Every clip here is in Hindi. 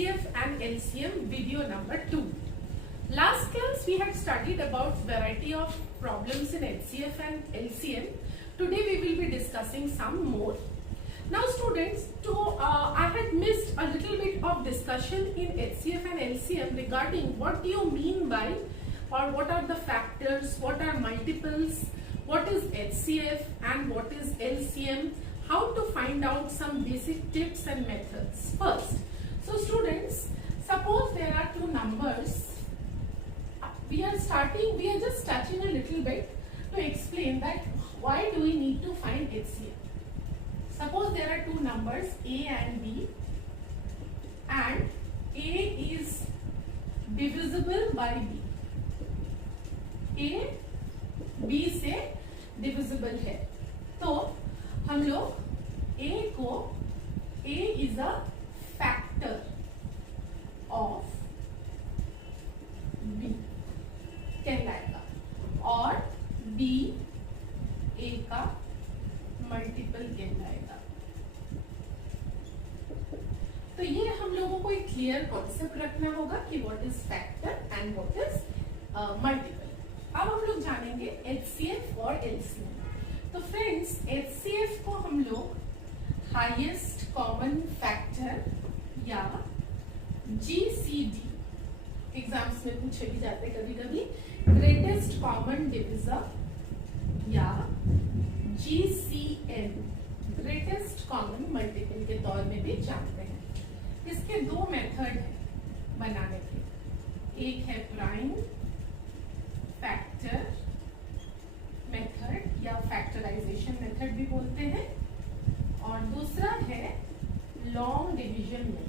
HCF and LCM video number 2. Last class we had studied about variety of problems in HCF and LCM. Today we will be discussing some more. Now students, I had missed a little bit of discussion in HCF and LCM regarding what do you mean by or what are the factors, what are multiples, what is HCF and what is LCM, how to find out some basic tips and methods first. So students, suppose there are two numbers. We are just touching a little bit to explain that why do we need to find HCF. Suppose there are two numbers A and B and A is divisible by B. A B से divisible है, तो हम लोग A को A is a factor of B कहलाएगा और B A का मल्टीपल कहलाएगा। तो ये हम लोगों को एक क्लियर कॉन्सेप्ट रखना होगा कि what is factor and what is multiple. अब हम लोग जानेंगे HCF और LCM। तो फ्रेंड्स, HCF को हम लोग हाईएस्ट कॉमन फैक्टर या GCD एग्जाम्स में पूछे भी जाते कभी कभी, ग्रेटेस्ट कॉमन डिविजर या GCM ग्रेटेस्ट कॉमन मल्टीपल के तौर में भी जानते हैं। इसके दो मेथड हैं बनाने के, एक है प्राइम फैक्टर मेथड या फैक्टराइजेशन मेथड भी बोलते हैं और दूसरा है लॉन्ग डिवीजन मेथड।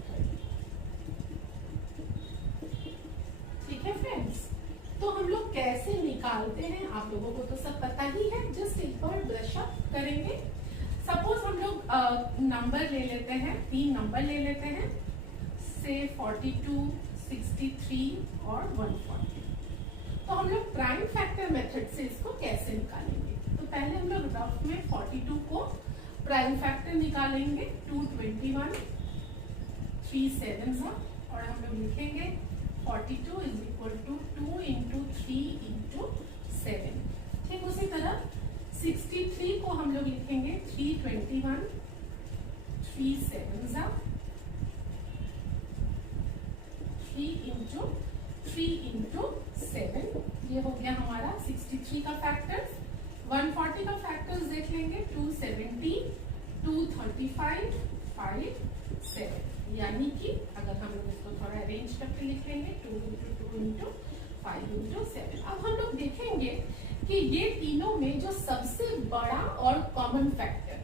ठीक है फ्रेंड्स, तो हम लोग कैसे निकालते हैं आप लोगों को तो सब पता ही है, जस्ट एक बार ब्रश अप करेंगे। सपोज हम लोग नंबर ले लेते हैं, तीन नंबर ले लेते हैं, से 42, 63 और 140। तो हम लोग प्राइम फैक्टर मेथड से इसको कैसे निकालेंगे? तो पहले हम लोग रफ में 42 को प्राइम फैक्टर निकालेंगे, 221, 3 7 और हम लोग लिखेंगे 42 is equal to 2 into 3 into 7। ठीक उसी तरह 63 को हम लोग लिखेंगे 321, 3 7 3 इंटू 3 इंटू 7। ये हो गया हमारा 63 का फैक्टर्स। 140 का फैक्टर्स देख लेंगे, 270, 235, 5 7। यानी कि अगर हम लोग इसको थोड़ा अरेंज करके लिख लेंगे 2 इंटू 2 इंटू 5 इंटू 7। अब हम लोग देखेंगे कि ये तीनों में जो सबसे बड़ा और कॉमन फैक्टर,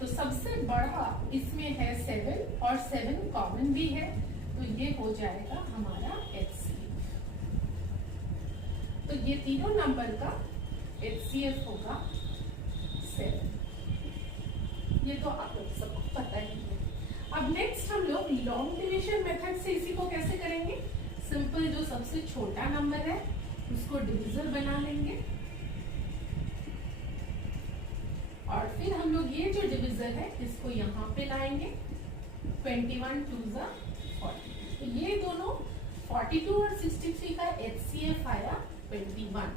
तो सबसे बड़ा इसमें है 7 और 7 कॉमन भी है, तो ये हो जाएगा हमारा HCF। तो ये तीनों नंबर का HCF होगा 7। ये तो आप लोग सबको पता ही है। अब नेक्स्ट हम लोग लॉन्ग डिवीजन मेथड से इसी को कैसे करेंगे? सिंपल, जो सबसे छोटा नंबर है उसको डिविजर बना लेंगे और फिर हम लोग ये जो डिविजर है इसको यहाँ पे लाएंगे, 21 2 40। तो ये दोनों 42 और 63 का HCF आया 21।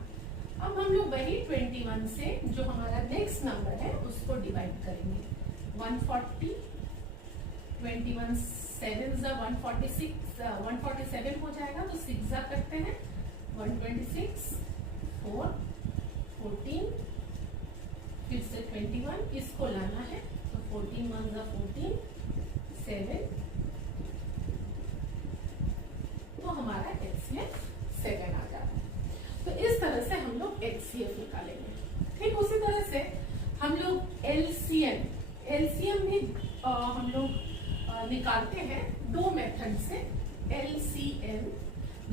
अब हम लोग वही 21 से जो हमारा नेक्स्ट नंबर है उसको डिवाइड करेंगे, 140, 21 7 146, 147 हो जाएगा, तो 6 करते हैं, 126, 4, 14, फिर से 21 इसको लाना है, तो 14 1 14, 7, तो हमारा HCF 7 आ जाता है। तो इस तरह से हम लोग HCF निकालेंगे। ठीक उसी तरह से हम लोग LCM भी हम लोग निकालते हैं दो मेथड से। LCM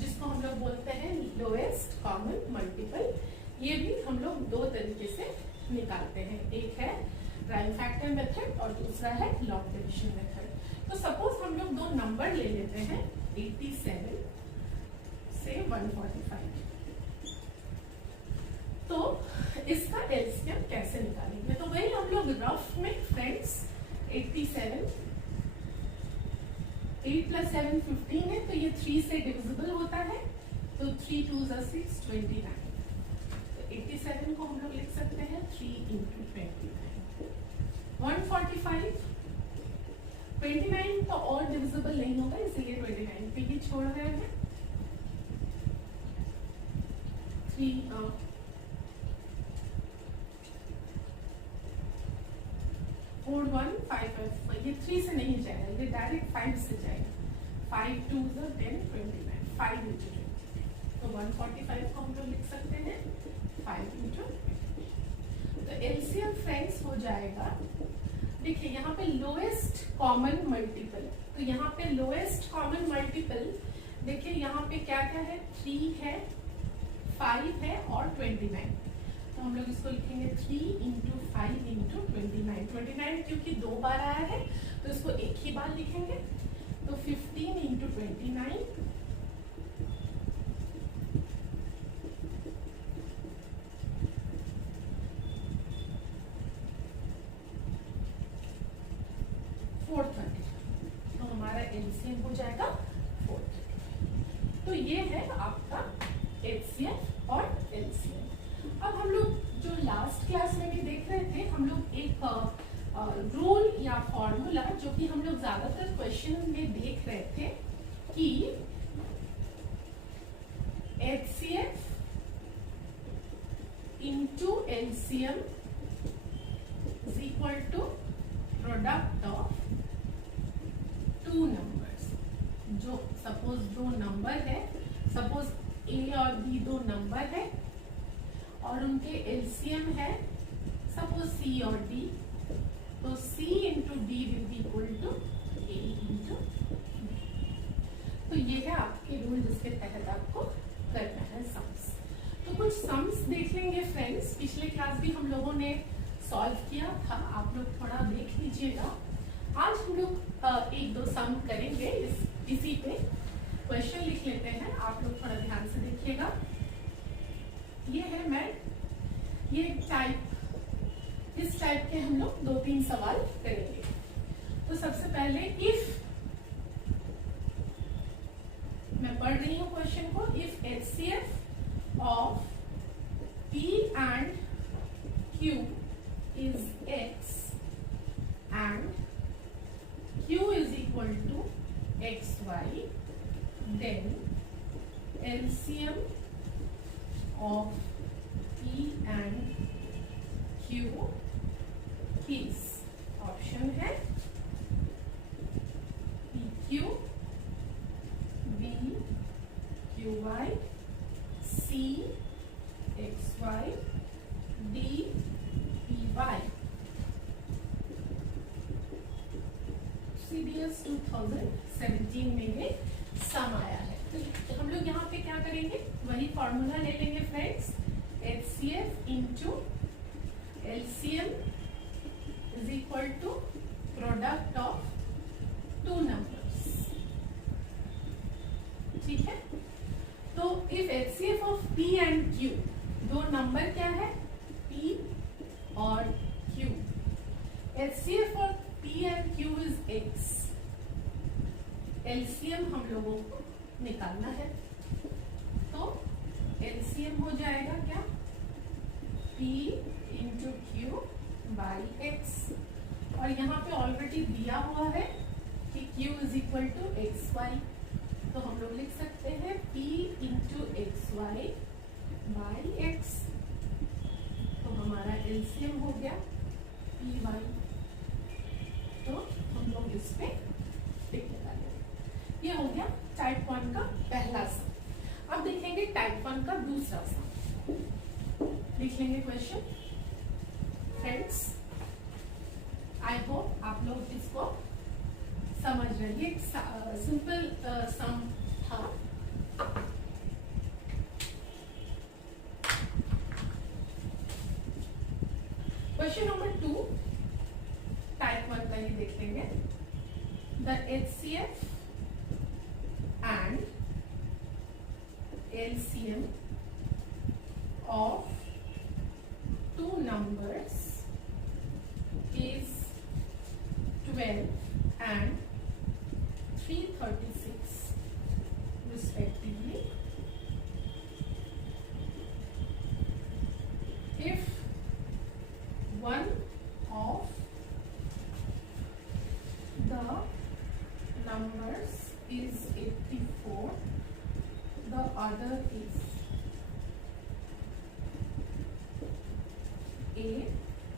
जिसको हम लोग बोलते हैं लोएस्ट कॉमन मल्टीपल, ये भी हम लोग दो तरीके से निकालते हैं, एक है प्राइम फैक्टर मेथड और दूसरा है लॉन्ग डिवीजन मेथड। तो सपोज हम लोग दो नंबर ले लेते हैं, 87 से 145। तो इसका LCM कैसे निकालेंगे? तो वही हम लोग रफ में फ्रेंड्स 87 8 + 7 15 है, तो ये 3 से डिविजिबल होता है, तो 3 2 = 6 29। तो 87 को हम लोग लिख सकते हैं 3 × 29। 145 29 तो और डिविजिबल नहीं होगा, इसलिए 29 पे ही छोड़ रहे हैं। 4 1 5 ये 3 से नहीं जाएगा, ये डायरेक्ट 5 से जाएगा। 5 2 = 10 29 5 × 20। तो 145 को हम लोग लिख सकते हैं 5 × 20। तो एलसीएम फ्रेंड्स हो जाएगा, देखिए यहाँ पे लोएस्ट कॉमन मल्टीपल, तो यहाँ पे लोएस्ट कॉमन मल्टीपल देखिए यहाँ पे क्या क्या है, 3 है, 5 है और 29। तो हम लोग इसको लिखेंगे 3 × 5 × 29। 29 क्योंकि 2 बार आया है तो इसको एक ही बार लिखेंगे, तो 15 × 29 430। तो हमारा एलसीएम हो जाएगा 430। तो ये है आपका एचसीएफ और एलसीएम। अब हम लोग जो लास्ट क्लास में भी देख रहे थे, हम लोग एक रूल या फॉर्मूला जो कि हम लोग ज्यादातर क्वेश्चन में देख रहे थे कि HCF into LCM is equal to product of two numbers। जो सपोज दो नंबर है, सपोज A और B दो नंबर है और उनके एलसीएम है सपोज C और D, तो C × D will be equal to A × B। तो ये है आपके रूल जिसके तहत आपको करना है सम्स। तो कुछ सम्स देख लेंगे फ्रेंड्स, पिछले क्लास भी हम लोगों ने सॉल्व किया था, आप लोग थोड़ा देख लीजिएगा। आज हम लोग एक दो सम करेंगे, इसी पे क्वेश्चन लिख लेते हैं, आप लोग थोड़ा ध्यान से देखिएगा। ये है ये टाइप, इस टाइप के हम लोग 2-3 सवाल करेंगे। तो सबसे पहले इफ, मैं पढ़ रही हूँ क्वेश्चन को, if HCF of P and Q is X and Q is equal to XY, then LCM of P and Q is, option है PQ, B QY, C XY, D PY। CBS 2017 में ये सम आया है। तो हम लोग यहाँ पे क्या करेंगे, वही फॉर्मूला ले लेंगे friends, HCF into LCM is equal to product of two numbers। ठीक है, तो if HCF of P and Q, दो नंबर क्या है, P और Q, HCF of P and Q is X, LCM हम लोगों को निकालना है। तो LCM हो जाएगा क्या, P × Q by X, और यहाँ पे ऑलरेडी दिया हुआ है कि Q is equal to XY, तो हम लोग लिख सकते हैं P × XY by X। तो हमारा LCM हो गया PY। तो हम लोग इस पे टिक लगा लेंगे। ये हो गया टाइप 1 का पहला सम। अब देखेंगे टाइप 1 का दूसरा सम। लिख लेंगे क्वेश्चन फ्रेंड्स। आई होप आप लोग इसको समझ रहे हैं, एक सिंपल सम था। क्वेश्चन नंबर 2 टाइप 1 का ही देख लेंगे। The HCF and LCM of two numbers is 12 and 330 36 respectively. If one of the numbers is 84, the other is A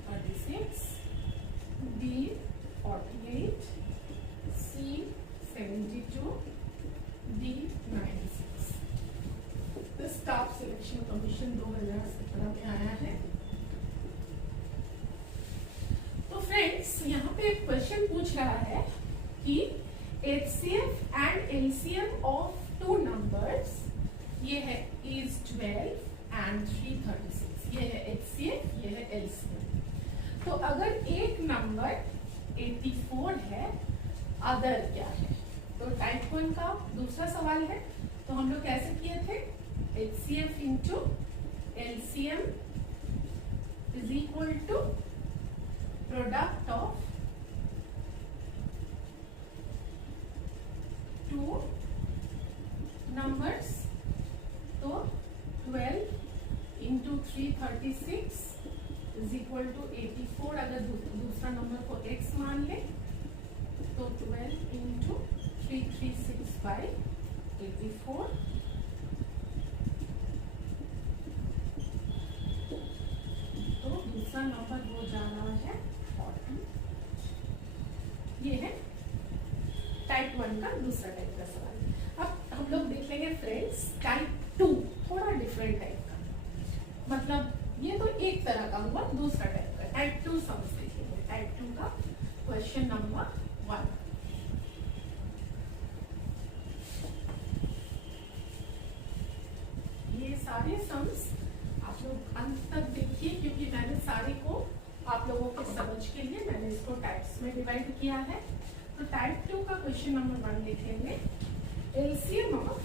36, B 48, C 72, D 96. The staff selection commission 2017 में आया है। तो फ्रेंड्स यहाँ पे एक क्वेश्चन पूछ रहा है कि HCF and LCM of two numbers, ये है is 12 and 336, ये है HCF, ये है LCM। तो अगर एक नंबर 84 है, अदर क्या है? तो टाइप 1 का दूसरा सवाल है। तो हम लोग कैसे किए थे? HCF into LCM is equal to product of two numbers. तो 12 इंटू 336 इज इक्वल टू 84। अगर दूसरा नंबर को x मान ले तो 12 इंटू 336 बाई 84। तो दूसरा नंबर हो जा रहा है 40। ये है टाइप 1 का दूसरा टाइप का सवाल। अब हम लोग देख लेंगे फ्रेंड्स टाइप 2, थोड़ा डिफरेंट टाइप का। मतलब ये तो एक तरह का हुआ, दूसरा टाइप का टाइप 2 समझ देखेंगे। टाइप 2 का क्वेश्चन नंबर 1। ये सारे सम्स आप लोग अंत तक देखिए, क्योंकि मैंने सारे को आप लोगों के समझ के लिए मैंने इसको टाइप्स में डिवाइड किया है। तो टाइप 2 का क्वेश्चन नंबर 1 देखेंगे। LCM of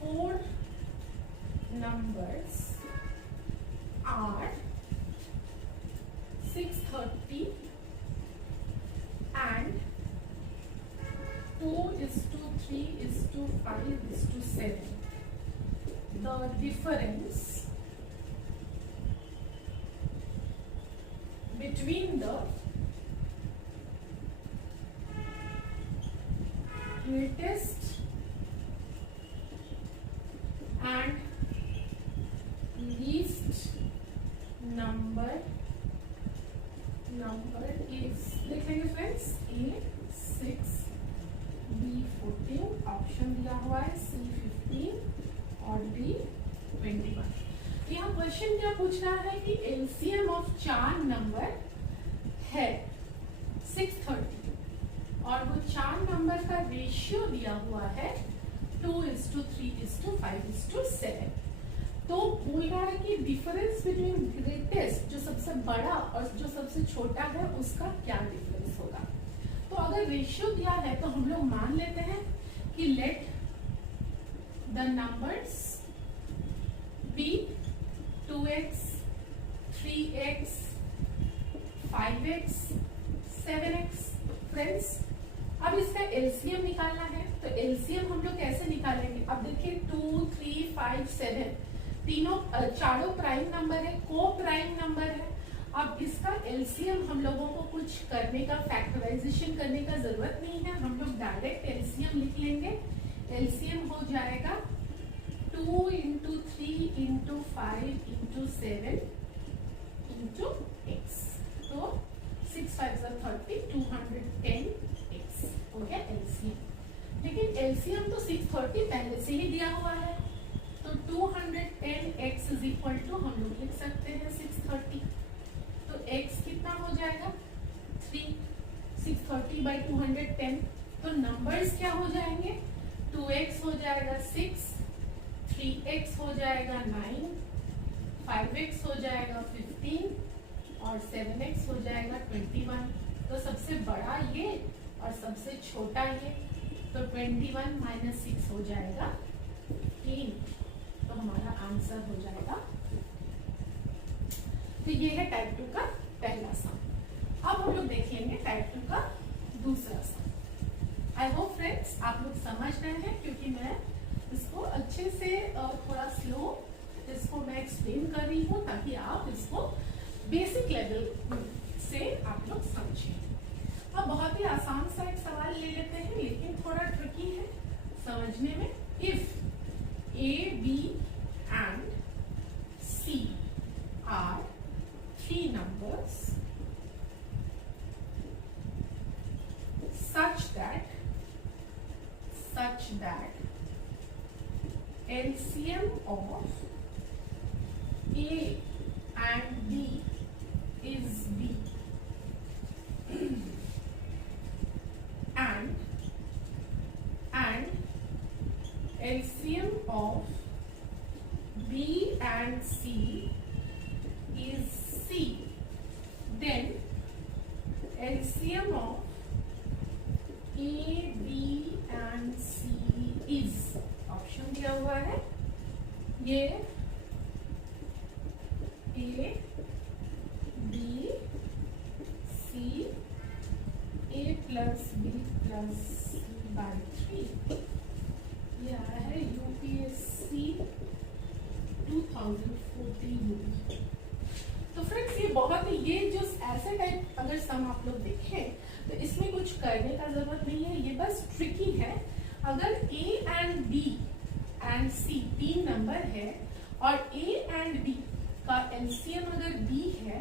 4 numbers are 630 and 2:3:5:7. The difference between the greatest and least number is, देखेंगे फ्रेंड्स, A 6, B 14, ऑप्शन दिया हुआ है, C 15 और D 21। यहाँ क्वेश्चन क्या पूछ रहा है कि LCM ऑफ 4 नंबर है 630 और वो 4 नंबर का रेशियो दिया हुआ है 2:3:5:7। तो बोल रहा है कि डिफरेंस बिटवीन ग्रेटेस्ट, जो सबसे बड़ा और जो सबसे छोटा है, उसका क्या डिफरेंस होगा। तो अगर रेशियो दिया है तो हम लोग मान लेते हैं कि let the numbers be 2x, 3x, 5x, 7x। Friends अब इसका LCM निकालना है। तो LCM हम लोग कैसे निकालेंगे? अब देखिए 2, 3, 5, 7 चारों प्राइम नंबर है, को प्राइम नंबर है। अब इसका LCM हम लोगों को कुछ करने का, फैक्टराइजेशन करने का जरूरत नहीं है, हम लोग डायरेक्ट LCM लिख लेंगे। LCM हो जाएगा 2 × 3 × 5 × 7 × x। तो 6 5 30, 210x हो गया LCM। लेकिन LCM तो 630 पहले से ही दिया हुआ है, तो 210x इज इक्वल टू हम लोग लिख सकते हैं 630। तो x कितना हो जाएगा 3, 630 बाई 210। तो नंबर्स क्या हो जाएंगे? 2x हो जाएगा 6, 3x हो जाएगा 9, 5x हो जाएगा 15 और 7x हो जाएगा 21। तो सबसे बड़ा ये और सबसे छोटा ये, तो 21 - 6 हो जाएगा 3। तो हमारा आंसर हो जाएगा। तो ये है टाइप 2 का पहला सम। अब हम लोग देख लेंगे टाइप 2 का दूसरा सम। आई होप फ्रेंड्स आप लोग समझ रहे हैं, क्योंकि मैं इसको अच्छे से थोड़ा स्लो इसको मैं एक्सप्लेन कर रही हूँ ताकि आप इसको बेसिक लेवल से आप लोग समझें। अब बहुत ही आसान सा एक सवाल ले लेते हैं, लेकिन थोड़ा ट्रिकी है समझने में। If A, B and C are three numbers such that LCM of A and B is B and LCM of B and C is C, then LCM of A, B and C is, option दिया हुआ है ये A, B, C, A plus B plus C by 3। ये आया है UPSC 2014 में। तो फ्रेंड्स ये जो ऐसे टाइप अगर सम आप लोग देखें तो इसमें कुछ करने का जरूरत नहीं है, ये बस ट्रिकी है। अगर A and B and C तीन नंबर है और A एंड B का एलसीएम अगर B है,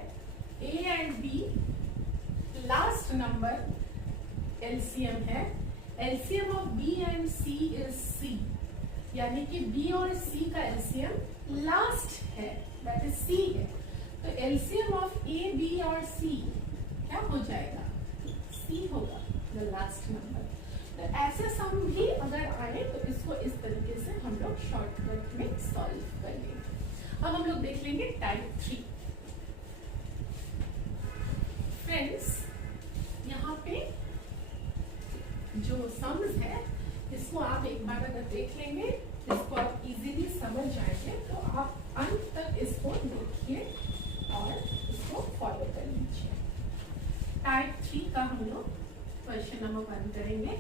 A and B last number LCM है, LCM of B and C is C, यानी कि B और C का एलसीएम लास्ट है, दैट इज C है। तो एलसीएम ऑफ A, B और C क्या हो जाएगा? C होगा, द लास्ट नंबर। तो ऐसे सम भी अगर आए तो इसको इस तरीके से हम लोग शॉर्टकट में सॉल्व कर लेंगे। अब हम लोग देख लेंगे टाइप 3। फ्रेंड्स यहाँ पे जो सम्स है इसको आप एक बार अगर देख लेंगे, इसको आप इजीली समझ जाएंगे, तो आप अंत तक इसको देखिए और इसको फॉलो कर लीजिए। टाइप 3 का हम लोग क्वेश्चन नंबर 1 करेंगे,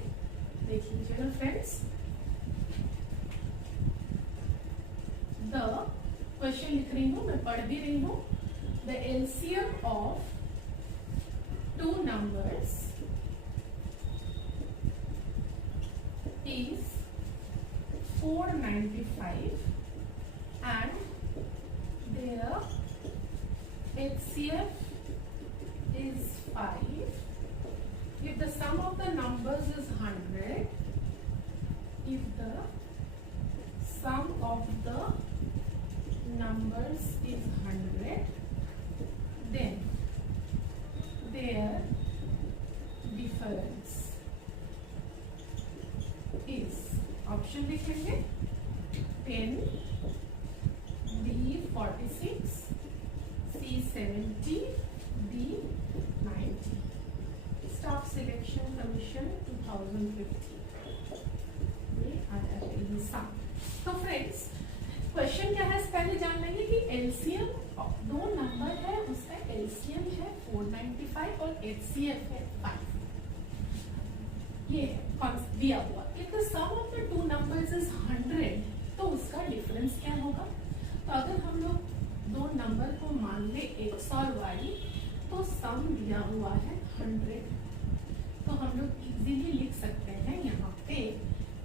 देख लीजिए ना फ्रेंड्स। द क्वेश्चन लिख रही हूँ, मैं पढ़ भी रही हूँ। The LCM of two numbers is 495 and their HCF is 5. If the sum of the numbers is 100, if the sum of the numbers is 100, then their difference is, option लिखेंगे 10, B 46, C 70, D 90। Staff selection commission 2015 ये आया है ये सम। तो फ्रेंड्स क्वेश्चन क्या है, पहले जान लेंगे कि एलसीएम दो नंबर है, उसका एलसीएम है 495 और एचसीएफ है 5। ये दिया हुआ। If the sum of the two numbers is 100, तो उसका डिफरेंस क्या होगा? तो अगर हम लोग दो नंबर को मान ले x और y, तो सम दिया हुआ है 100। तो हम लोग इजीली लिख सकते हैं यहाँ पे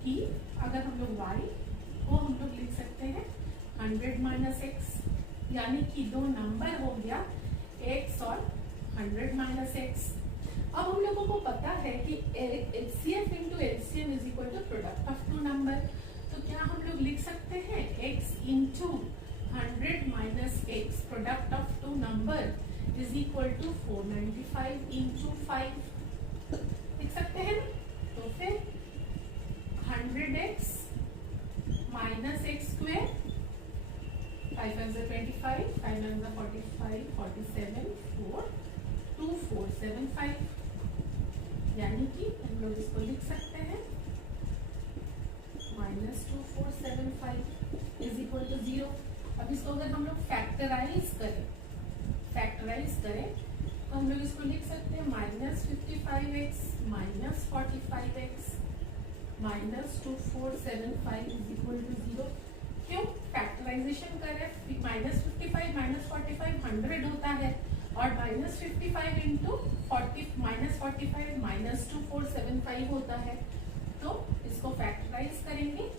कि अगर हम लोग y को हम लोग लिख सकते हैं 100 माइनस x, यानी कि दो नंबर हो गया x और 100 माइनस x। अब हम लोगों को पता है कि HCF into LCM is equal to product of two number. तो क्या हम लोग लिख सकते हैं x into 100 minus x product of two number is equal to 495 into 5 लिख सकते हैं ना? तो फिर 100x माइनस x स्क्वायर, 5 5 25, 5 9 45, 47, 4 2475, यानी कि हम लोग इसको लिख सकते हैं -2475 इज इक्वल टू 0। अब इसको अगर हम लोग फैक्टराइज करें तो हम लोग इसको लिख सकते हैं 55x minus 45x minus 2475 is equal to 0. क्यों? फैक्टराइजेशन कर रहे हैं, माइनस 55 माइनस 45 100 होता है और माइनस 55 इंटू 40 माइनस 45 माइनस 2475 होता है, तो इसको फैक्टराइज करेंगे।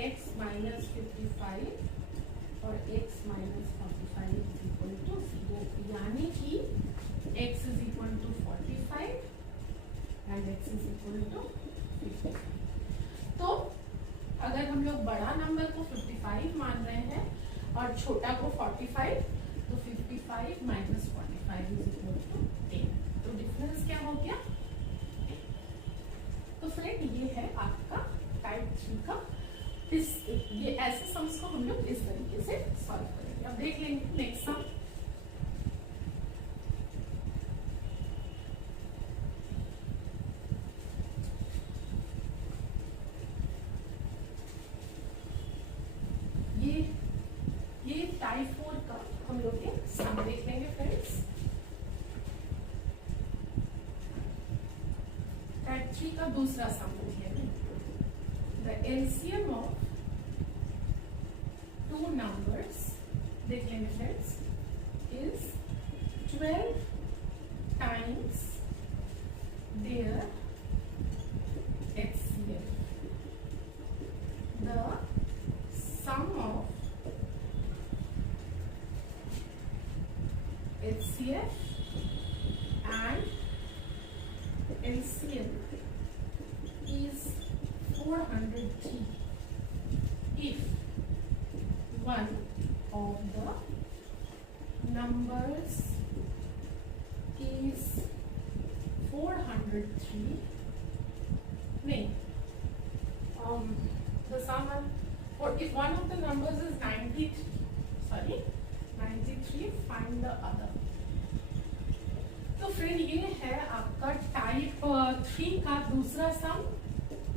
x minus 55 और x minus 45 is equal to 0, यानी कि x is equal to 45 and x is equal to 55। तो अगर हम लोग बड़ा नंबर को 55 मान रहे हैं और छोटा को 45, तो 55 minus 45 is equal to 10। तो डिफरेंस क्या हो गया? तो फ्रेंड ये है आपका टाइप 3 का ये ऐसे सम्स को हम लोग इस तरीके से सॉल्व करेंगे। अब देख लेंगे नेक्स्ट सम। ये टाइप 4 का हम लोग ये सम देख लेंगे फ्रेंड्स। टाइप 3 का दूसरा सम हो गया। The LCM of two numbers, देख लेंगे friends, is 12 times their HCF. The sum of HCF and LCM is 403 if one of the numbers is 403 the sum or if one of the numbers is 93, find the other। तो फ्रेंड ये है आपका टाइप 3 का दूसरा सम।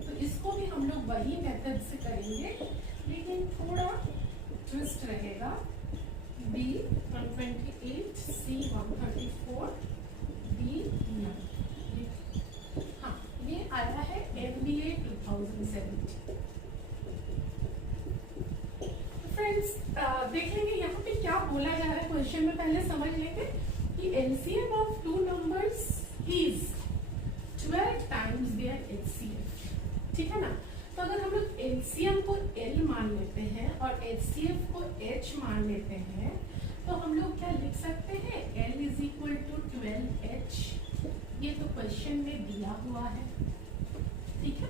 तो इसको भी हम लोग वही मेथड से करेंगे, लेकिन थोड़ा ट्विस्ट रहेगा। B 128, C 134, D 9। हाँ, ये आया है MBA 2017। फ्रेंड्स देख लेंगे यहाँ पे क्या बोला जा रहा है क्वेश्चन में। पहले समझ लेंगे कि LCM of two numbers is 12 times their HCF। ठीक है ना? तो अगर हम लोग LCM को L मान लेते हैं और HCF को H मान लेते हैं, तो हम लोग क्या लिख सकते हैं? L is equal to 12H। ये तो क्वेश्चन में दिया हुआ है। ठीक है।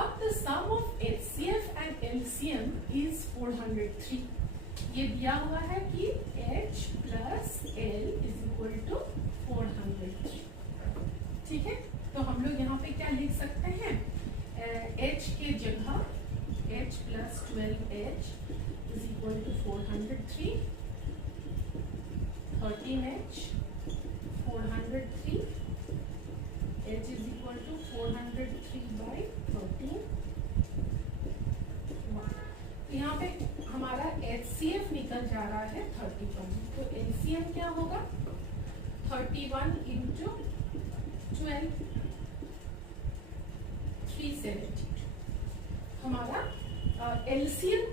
अब the sum of HCF and LCM is 403। ये दिया हुआ है कि H plus L is equal to 403। ठीक है। तो हम लोग यहाँ पे क्या लिख सकते हैं? H के जगह H plus 12H is equal to 403, 13H 403, H is equal to 403 by 13। यहाँ पे हमारा HCF निकल जा रहा है 31। तो LCM क्या होगा? 31 इंटू 12, 372। हमारा HCF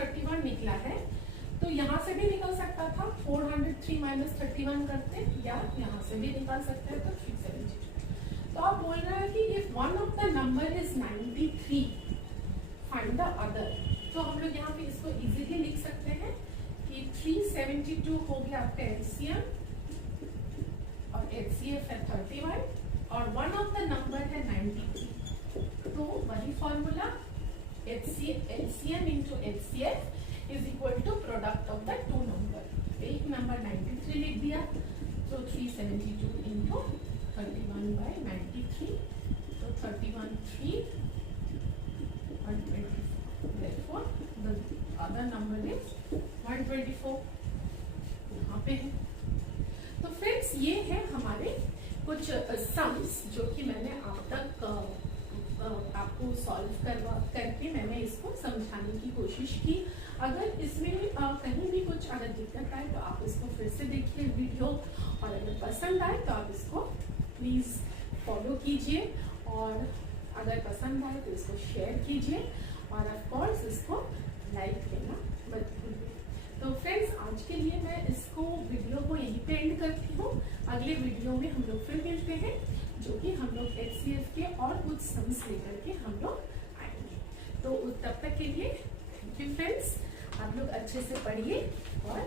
31 निकला है। तो यहाँ से भी निकल सकता था, 403 माइनस 31 करते, या यहाँ से भी निकाल सकते हैं तो 372। तो आप बोल रहे हैं कि if one of the number is 93, find the other. तो हम लोग यहाँ पे इसको इजीली लिख सकते हैं कि 372 हो गया आपका LCM और HCF है 31 और वन ऑफ द नंबर है 93। तो वही formula LCM into HCF is equal to product of the two number. एक नंबर 93 लिख दिया, तो 372 इंटू 31 बाई 93, तो 31 3 और 24। Therefore, the other number is 124। पे है। तो फ्रेंड्स ये है हमारे कुछ सम्स जो कि मैंने अब तक आपको सॉल्व करके मैंने इसको समझाने की कोशिश की। अगर इसमें कहीं भी कुछ अगर दिक्कत आए तो आप इसको फिर से देखिए वीडियो, और अगर पसंद आए तो आप इसको प्लीज फॉलो कीजिए, और अगर पसंद आए तो इसको शेयर कीजिए, और ऑफ कोर्स इसको लाइक करना मत भूलिए। तो फ्रेंड्स आज के लिए मैं इसको वीडियो को यहीं पे एंड करती हूँ। अगले वीडियो में हम लोग फिर मिलते हैं, जो कि हम लोग HCF के और कुछ सम्स लेकर के हम लोग आएंगे। तो तब तक के लिए थैंक यू फ्रेंड्स। आप लोग अच्छे से पढ़िए और